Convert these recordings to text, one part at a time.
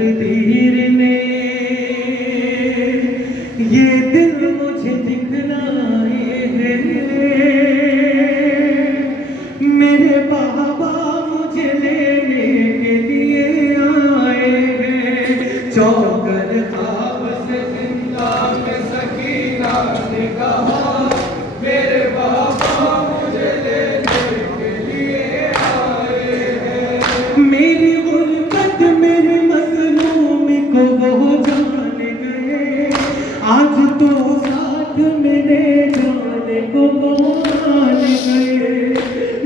तकदीर ने ये दिल मुझे दिखलाए हैं। मेरे बाबा मुझे लेने के लिए आए हैं। चौकर ख्वाब से जिंदा में सकीना ने कहा मेरे बाबा मुझे लेने के लिए आए हैं। मेरी गुर्बत मेरे मजलूम को वो जान गए। आज तो साथ मेरे जाने को वो मान गए।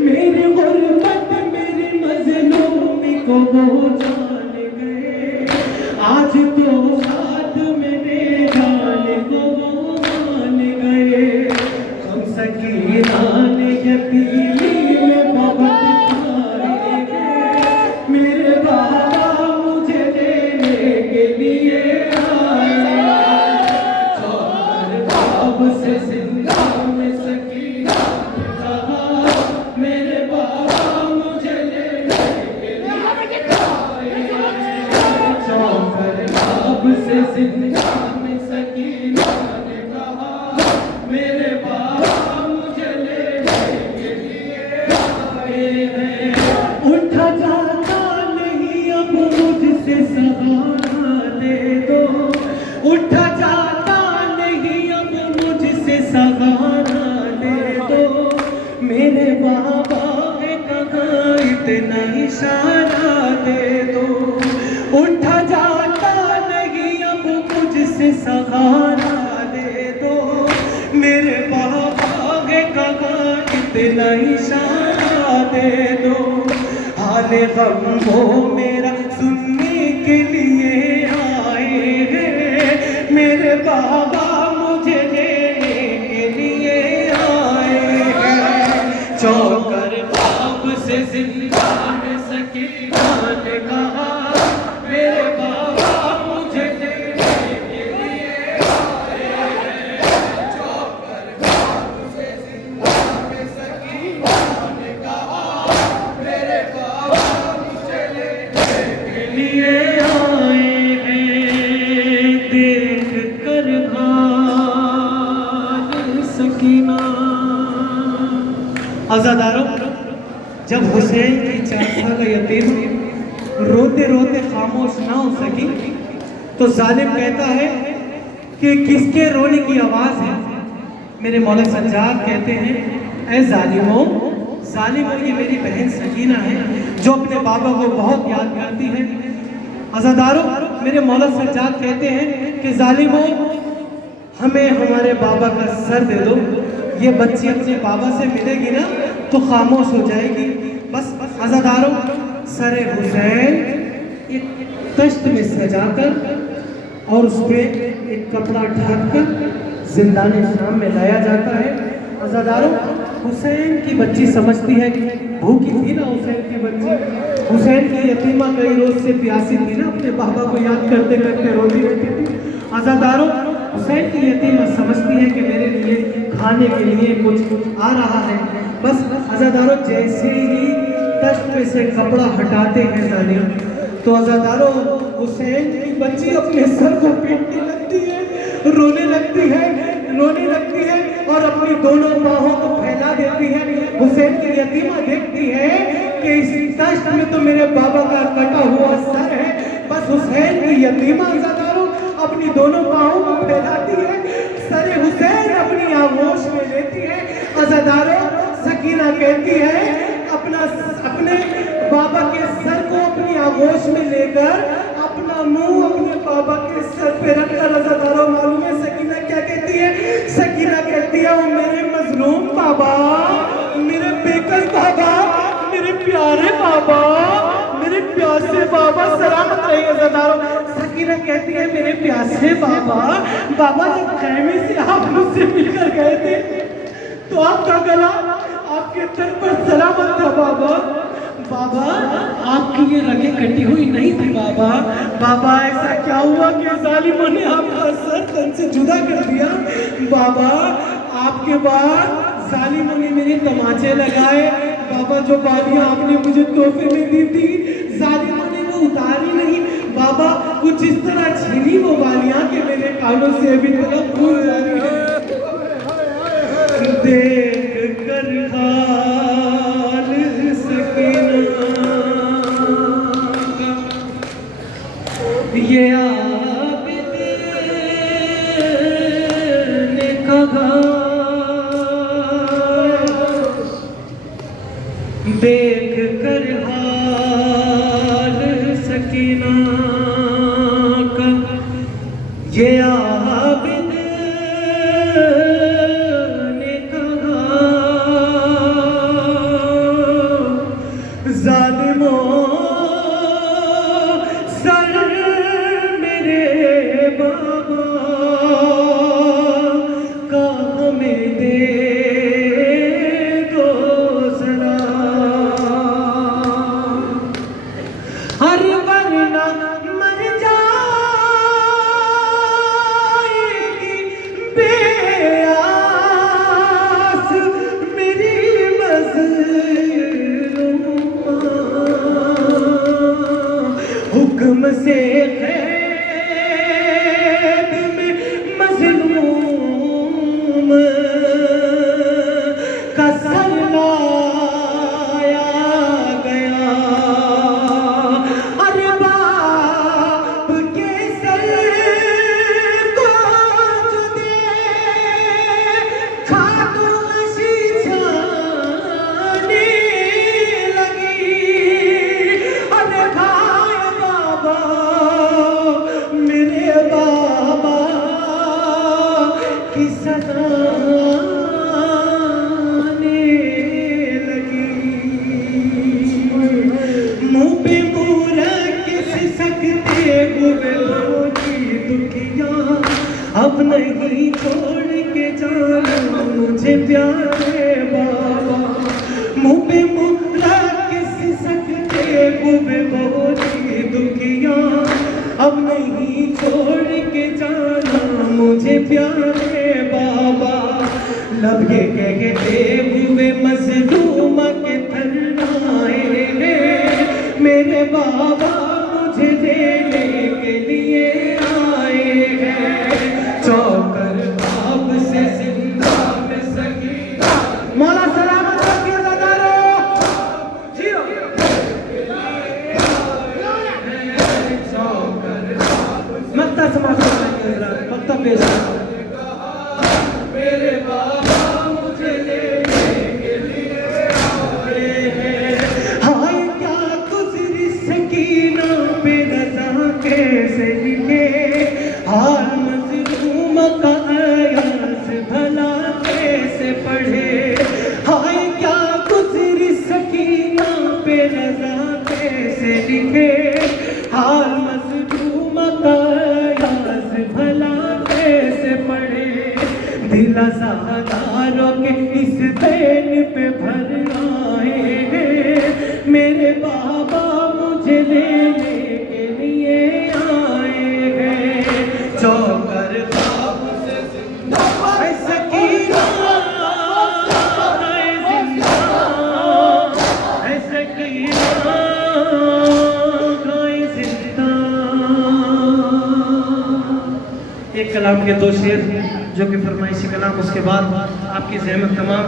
मेरी गुर्बत मेरे मजलूम को वो जान गए। आज तो साथ मेरे जाने को वो मान गए। हम सकीना ने यतीमी में बहुत खाए गए। मेरे बाबा मुझे लेने के लिए आए। चौकर ख्वाब से जिंदा में सकीना ने कहा मेरे बाबा मुझे लेने के लिए आए। चौकर ख्वाब से जिंदा में सकीना ने कहा मेरे बाबा मुझे लेने के लिए आए हैं। उठा जाता नहीं अब मुझसे सहारा दे दो। उठा जाता नहीं अब मुझसे सहारा दे दो। मेरे बाबा है कहाँ इतना इशारा दे दो। उठा जाता नहीं अब मुझसे सहारा दे दो। मेरे बाबा है कहाँ इतना इशारा दे दो। हाल गम वो मेरा सुनने के लिए आए हैं। मेरे बाबा मुझे लेने के लिए आए हैं। चौकर ख्वाब से जिंदा में सकीना ने कहा मेरे बाबा मुझे लेने के लिए आए हैं। चौकर ख्वाब से जिंदा में सकीना ने कहा मेरे बाबा मुझे लेने के लिए आए हैं। देख कर हाल सकीना। आज़ादारों, जब हुसैन की 4 साल यतीम रोते रोते खामोश ना हो सकी तो जालिम कहता है कि किसके रोने की आवाज है। मेरे मौला सज्जाद कहते हैं ऐ जालिमों, जालिमों ये मेरी बहन सकीना है जो अपने बाबा को बहुत याद करती है। आज़ादारों, मेरे मौला सज्जाद कहते हैं कि जालिमों हमें हमारे बाबा का सर दे दो। ये बच्ची अपने बाबा से मिलेगी ना तो खामोश हो जाएगी। बस आज़ादारों, सरे हुसैन एक तश्त में सजाकर और उस पर एक कपड़ा ढककर जिंदाने शाम में लाया जाता है। आज़ादारों, हुसैन की बच्ची समझती है भूखी थी ना हुसैन की बच्ची। हुसैन की यतीमा कई रोज से प्यासी थी ना, अपने बाबा को याद करते करते रोती रहती थी। आज़ादारों, हुसैन की यतीमा समझती है कि मेरे लिए खाने के लिए कुछ आ रहा है। बस आज़ादारों, जैसे ही तख्त में से कपड़ा हटाते हैं जालिम तो आज़ादारों हुसैन की बच्ची अपने सर को पीटने लगती है, रोने लगती है और अपनी दोनों बाहों को फैला देती है। हुसैन की यतीमा देखती है कि इस तख्त में तो मेरे बाबा का कटा हुआ सर है। बस हुसैन की यतीमा आज़ादारों अपनी दोनों बाहों को फैलाती है, सरे हुसैन अपनी आगोश में लेती है। आज़ादारों, सकीना कहती है अपने बाबा के सर को अपनी आगोश में लेकर अपना मुंह अपने बाबा के सर पे रखकर आज़ादारों मालूम है सकीना क्या कहती है? सकीना कहती है ओ मेरे मजलूम बाबा, मेरे बेकस बाबा, मेरे प्यारे बाबा, मेरे प्यासे बाबा सलामत रहिए। आज़ादारों, सकीना कहती है मेरे प्यासे बाबा, जब खैमे से आप मुझसे मिलकर गए थे तो आपका गला आपके तन पर सलामत था बाबा। आपकी ये रगें कटी हुई नहीं थी बाबा। ऐसा क्या हुआ कि जालिमों ने आपका सर तन से जुदा कर दिया? बाबा, आपके बाद जालिमों ने मेरे तमाचे लगाए। बाबा, जो बालियां आपने मुझे तोहफे में दी थी जालिमों ने वो उतारी नहीं। बाबा, कुछ इस तरह छीनी वो बालियां कि मेरे कानों से अभी तक भूल जा रही है। देख कर हाल सकीना ये आबिद ने कहा, देख कर हाल सकीना का ये आबिद ने कहा, ज़ालिमों सर मेरे बाबा का हमें दे दो जरा, हर वरना मर जाएगी बेआस मेरी मज़लूमा, हुक्म से ग़ैब में मज़लूम का सर लाया गया, अरे बाप के सर को जो देखा तो हंसी छाने लगी, अरे भाई बाबा मेरे बाबा की सदा आने लगी, मुँह पे मुँह रख से सकते हुए होती दुखिया, अब नहीं छोड़ के जाना मुझे प्यारे बाबा, मुँह पे मुँह रख से सकते हुए होती दुखिया, अब नहीं छोड़ के जाना मुझे प्यारे बाबा, लब ये कहते हुए मज़लूमा के थर्राए मेरे बाबा मुझे देने के लिए आए हैं, चौकर बाप से जिंदा में सकीना, मौला सलामत रखिए ज़दारो जियो, चौकर मक्ता समाज मक्ता पेश मेरे बाबा मुझे लेने के लिए आए हैं, हाय क्या गुज़री सकीना पे रज़ा कैसे लिखे, हाल मज़लूम का अयास भला कैसे पढ़े, हाय क्या गुज़री सकीना पे रज़ा कैसे लिखे, हाल मज़लूम का अयास भला कैसे पढ़े, दिल ज़ादारों के इस दैन पे भर आए हैं, मेरे बाबा मुझे लेने के लिए आए हैं, चौकर बाप से जिंदा है सकीना, है जिंदा है सकीना, है जिंदा। एक कलाम के दो शेर जो कि फरमाइशी कलाम, उसके बाद आपकी ज़हमत तमाम